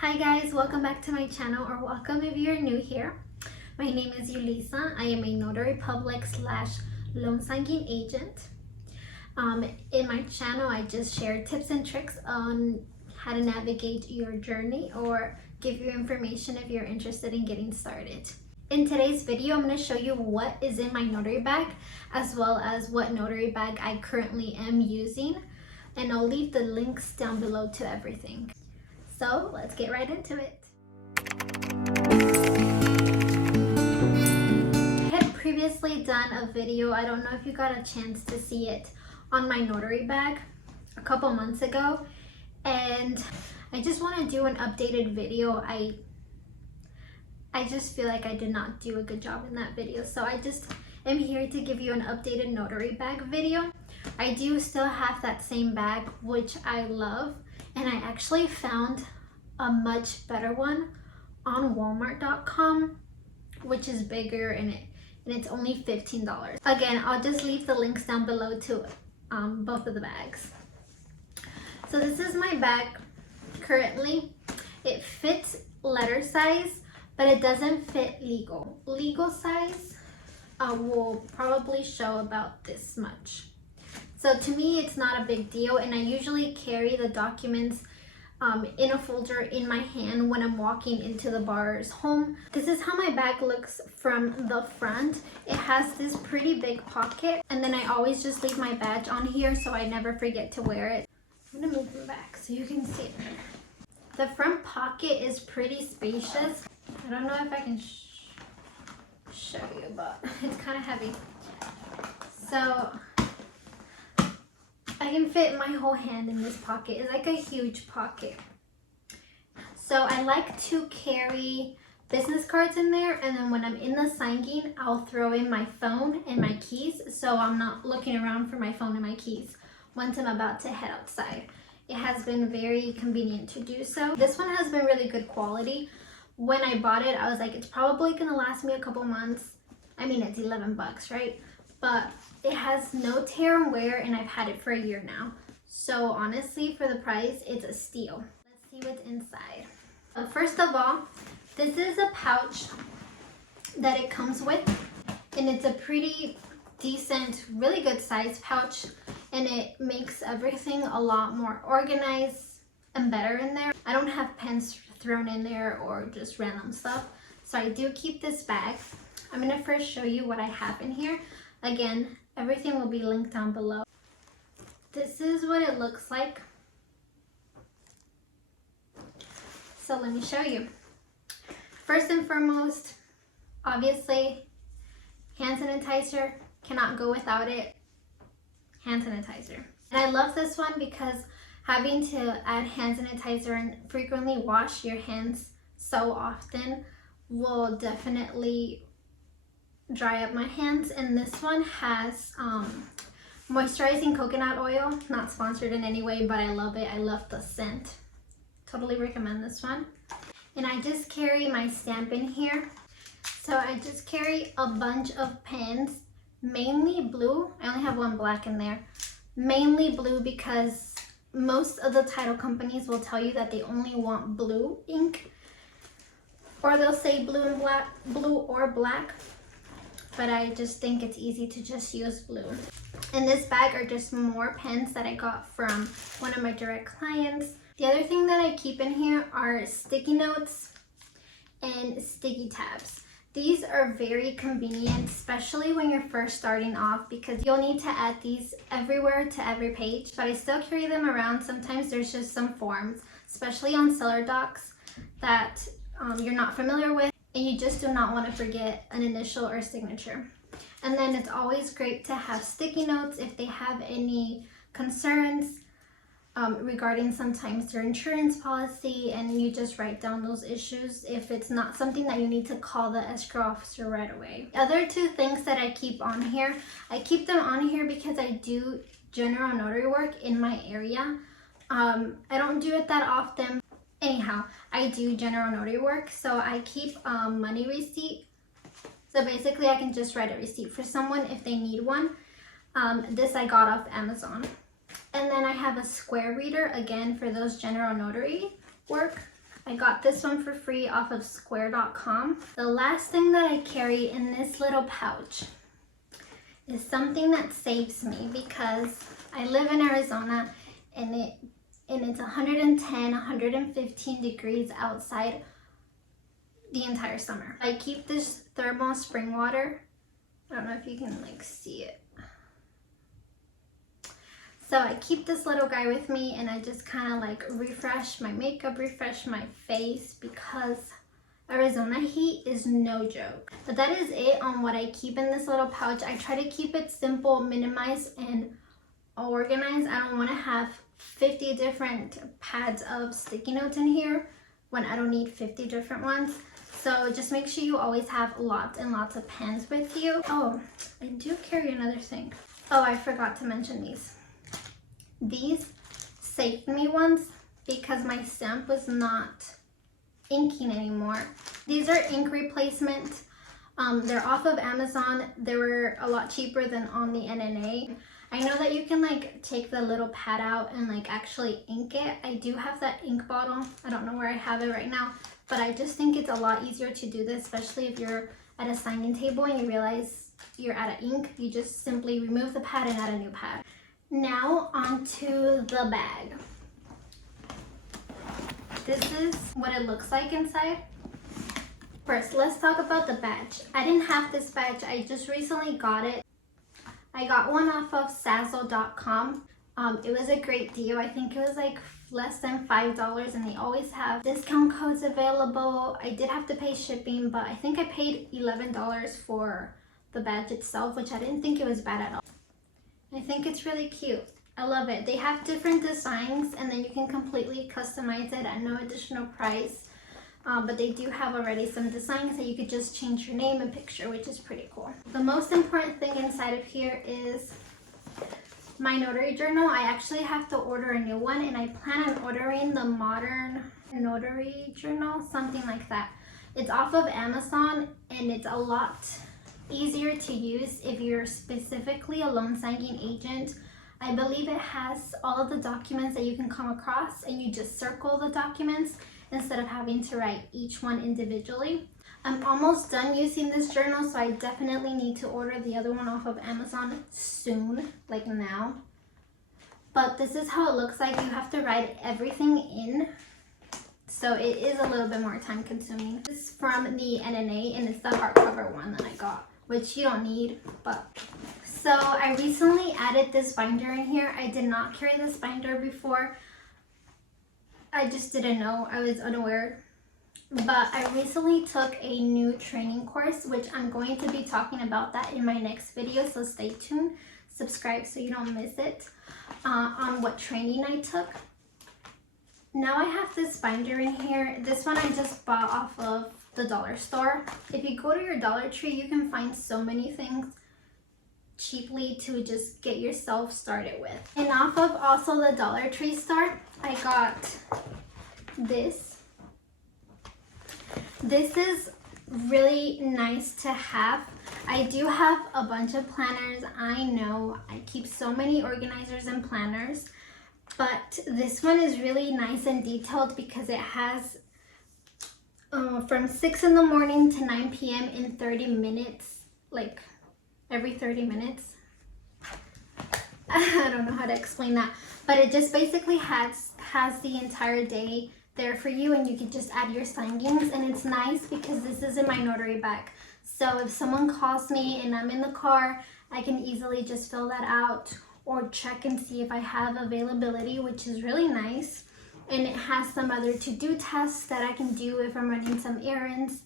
Hi guys, welcome back to my channel, or welcome if you're new here. My name is Yulisa. I am a notary public / loan signing agent. In my channel, I just share tips and tricks on how to navigate your journey or give you information if you're interested in getting started. In today's video, I'm going to show you what is in my notary bag, as well as what notary bag I currently am using, and I'll leave the links down below to everything. So let's get right into it. I had previously done a video, I don't know if you got a chance to see it, on my notary bag a couple months ago, and I just want to do an updated video. I just feel like I did not do a good job in that video, so I just am here to give you an updated notary bag video. I do still have that same bag, which I love, and I actually found a much better one on walmart.com, which is bigger, and it's only $15. Again, I'll just leave the links down below to both of the bags. So this is my bag currently. It fits letter size, but it doesn't fit legal. Legal size will probably show about this much. So to me, it's not a big deal, and I usually carry the documents in a folder in my hand when I'm walking into the bar's home. This is how my bag looks from the front. It has this pretty big pocket, and then I always just leave my badge on here so I never forget to wear it. I'm gonna move them back so you can see it better. The front pocket is pretty spacious. I don't know if I can show you, but it's kind of heavy. So I can fit my whole hand in this pocket. It's like a huge pocket. So I like to carry business cards in there, and then when I'm in the signing, I'll throw in my phone and my keys, so I'm not looking around for my phone and my keys once I'm about to head outside. It has been very convenient to do so. This one has been really good quality. When I bought it, I was like, it's probably gonna last me a couple months. I mean, it's 11 bucks, right? But it has no tear and wear, and I've had it for a year now. So honestly, for the price, it's a steal. Let's see what's inside. First of all, this is a pouch that it comes with, and it's a pretty decent, really good size pouch, and it makes everything a lot more organized and better in there. I don't have pens thrown in there or just random stuff, so I do keep this bag. I'm gonna first show you what I have in here. Again, everything will be linked down below. This is what it looks like. So let me show you. First and foremost, obviously, hand sanitizer, cannot go without it. Hand sanitizer. And I love this one because having to add hand sanitizer and frequently wash your hands so often will definitely dry up my hands. And this one has moisturizing coconut oil. Not sponsored in any way, but I love it. I love the scent. Totally recommend this one. And I just carry my stamp in here. So I just carry a bunch of pens, mainly blue. I only have one black in there. Mainly blue because most of the title companies will tell you that they only want blue ink, or they'll say blue and black, blue or black. But I just think it's easy to just use blue. In this bag are just more pens that I got from one of my direct clients. The other thing that I keep in here are sticky notes and sticky tabs. These are very convenient, especially when you're first starting off, because you'll need to add these everywhere to every page, but I still carry them around. Sometimes there's just some forms, especially on seller docs, that you're not familiar with, and you just do not want to forget an initial or signature. And then it's always great to have sticky notes if they have any concerns regarding sometimes their insurance policy, and you just write down those issues if it's not something that you need to call the escrow officer right away. The other two things that I keep on here, I keep them on here because I do general notary work in my area. I don't do it that often. Anyhow, I do general notary work, so I keep money receipt. So basically I can just write a receipt for someone if they need one. This I got off Amazon. And then I have a square reader, again, for those general notary work. I got this one for free off of square.com. The last thing that I carry in this little pouch is something that saves me because I live in Arizona and it's 110, 115 degrees outside the entire summer. I keep this thermal spring water. I don't know if you can like see it. So I keep this little guy with me and I just kind of like refresh my makeup, refresh my face because Arizona heat is no joke. But that is it on what I keep in this little pouch. I try to keep it simple, minimized, and organized. I don't want to have 50 different pads of sticky notes in here when I don't need 50 different ones. So just make sure you always have lots and lots of pens with you. Oh, I do carry another thing. Oh, I forgot to mention these. These saved me once because my stamp was not inking anymore. These are ink replacement. They're off of Amazon. They were a lot cheaper than on the NNA. I know that you can like take the little pad out and like actually ink it. I do have that ink bottle. I don't know where I have it right now, but I just think it's a lot easier to do this, especially if you're at a signing table and you realize you're out of ink. You just simply remove the pad and add a new pad. Now onto the bag. This is what it looks like inside. First, let's talk about the badge. I didn't have this badge. I just recently got it. I got one off of Zazzle.com. It was a great deal. I think it was like less than $5 and they always have discount codes available. I did have to pay shipping, but I think I paid $11 for the badge itself, which I didn't think it was bad at all. I think it's really cute. I love it. They have different designs and then you can completely customize it at no additional price. But they do have already some designs that you could just change your name and picture, which is pretty cool. The most important thing inside of here is my notary journal. I actually have to order a new one and I plan on ordering the modern notary journal, something like that. It's off of Amazon and it's a lot easier to use if you're specifically a loan signing agent. I believe it has all of the documents that you can come across and you just circle the documents instead of having to write each one individually. I'm almost done using this journal, so I definitely need to order the other one off of Amazon soon, like now. But this is how it looks like. You have to write everything in, so it is a little bit more time consuming. This is from the NNA and it's the hardcover one that I got, which you don't need, but. So I recently added this binder in here. I did not carry this binder before. I just didn't know, I was unaware. But I recently took a new training course, which I'm going to be talking about that in my next video, so stay tuned. Subscribe so you don't miss it, on what training I took. Now I have this binder in here. This one I just bought off of the dollar store. If you go to your Dollar Tree, you can find so many things cheaply to just get yourself started with. And off of also the Dollar Tree store, I got this. This is really nice to have. I do have a bunch of planners. I know I keep so many organizers and planners, but this one is really nice and detailed because it has from 6 in the morning to 9 p.m. in 30 minutes, like every 30 minutes. I don't know how to explain that, but it just basically has the entire day there for you, and you can just add your signings. And it's nice because this is in my notary bag, so if someone calls me and I'm in the car, I can easily just fill that out or check and see if I have availability, which is really nice. And it has some other to-do tasks that I can do if I'm running some errands.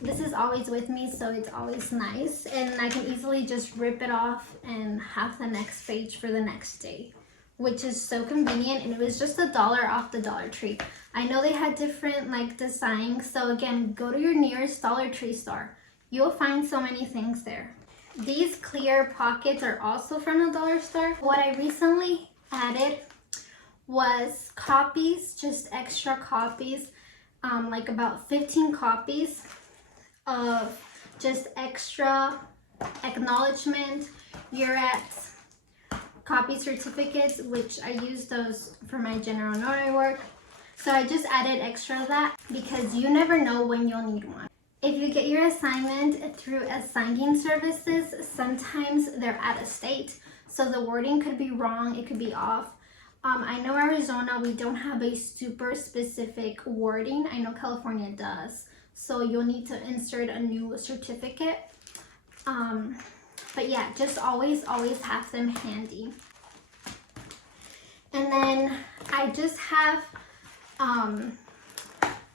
This is always with me, so it's always nice, and I can easily just rip it off and have the next page for the next day, which is so convenient. And it was just $1 off the Dollar Tree. I know they had different like designs, so again, go to your nearest Dollar Tree store. You'll find so many things there. These clear pockets are also from the dollar store. What I recently added was copies, just extra copies, like about 15 copies of just extra acknowledgement, URATs, copy certificates, which I use those for my general notary work. So I just added extra of that because you never know when you'll need one. If you get your assignment through assigning services, sometimes they're out of state. So the wording could be wrong, it could be off. I know Arizona, we don't have a super specific wording. I know California does. So you'll need to insert a new certificate. But yeah, just always have them handy. And then I just have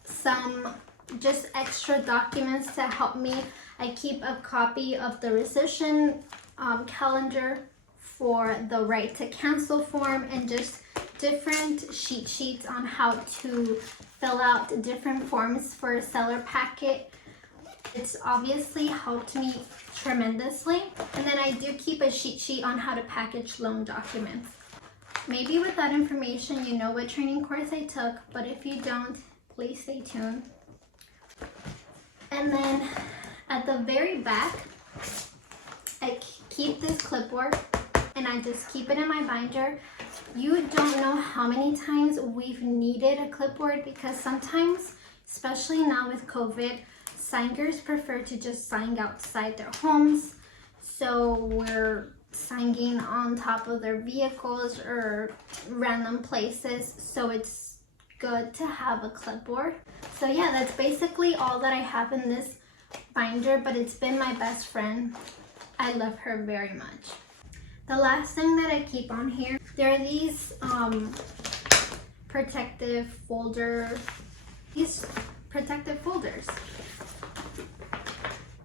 some just extra documents to help me. I keep a copy of the rescission calendar for the right to cancel form and just different sheets on how to fill out different forms for a seller packet. It's obviously helped me tremendously. And then I do keep a sheet on how to package loan documents. Maybe with that information you know what training course I took, but if you don't, please stay tuned. And then at the very back, I keep this clipboard and I just keep it in my binder. You don't know how many times we've needed a clipboard because sometimes, especially now with COVID, signers prefer to just sign outside their homes. So we're signing on top of their vehicles or random places. So it's good to have a clipboard. So yeah, that's basically all that I have in this binder, but it's been my best friend. I love her very much. The last thing that I keep on here, there are these protective folders.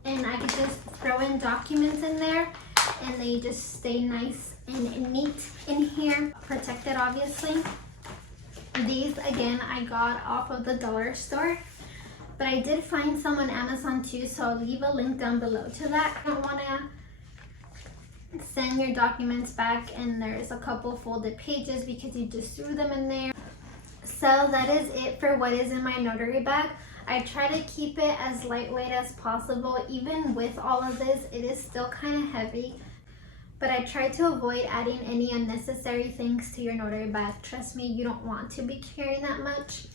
And I could just throw in documents in there and they just stay nice and neat in here, protected obviously. These again I got off of the dollar store, but I did find some on Amazon too, so I'll leave a link down below to that. I don't want to send your documents back and there's a couple folded pages because you just threw them in there. So that is it for what is in my notary bag. I try to keep it as lightweight as possible. Even with all of this, it is still kind of heavy, but I try to avoid adding any unnecessary things to your notary bag. Trust me, you don't want to be carrying that much.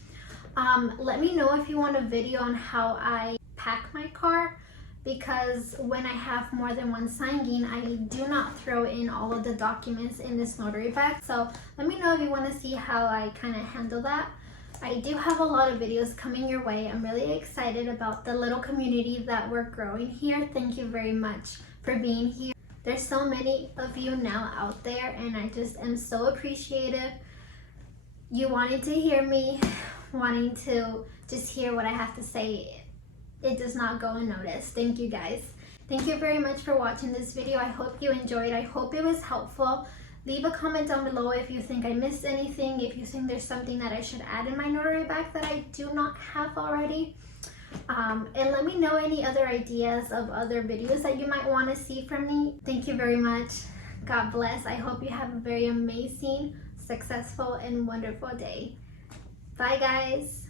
Let me know if you want a video on how I pack my car, because when I have more than one signing, I do not throw in all of the documents in this notary bag. So let me know if you want to see how I kind of handle that. I do have a lot of videos coming your way. I'm really excited about the little community that we're growing here. Thank you very much for being here. There's so many of you now out there and I just am so appreciative. You wanting to hear me, wanting to just hear what I have to say. It does not go unnoticed. Thank you guys. Thank you very much for watching this video. I hope you enjoyed. I hope it was helpful. Leave a comment down below if you think I missed anything, if you think there's something that I should add in my notary bag that I do not have already. And let me know any other ideas of other videos that you might want to see from me. Thank you very much. God bless. I hope you have a very amazing, successful, and wonderful day. Bye guys.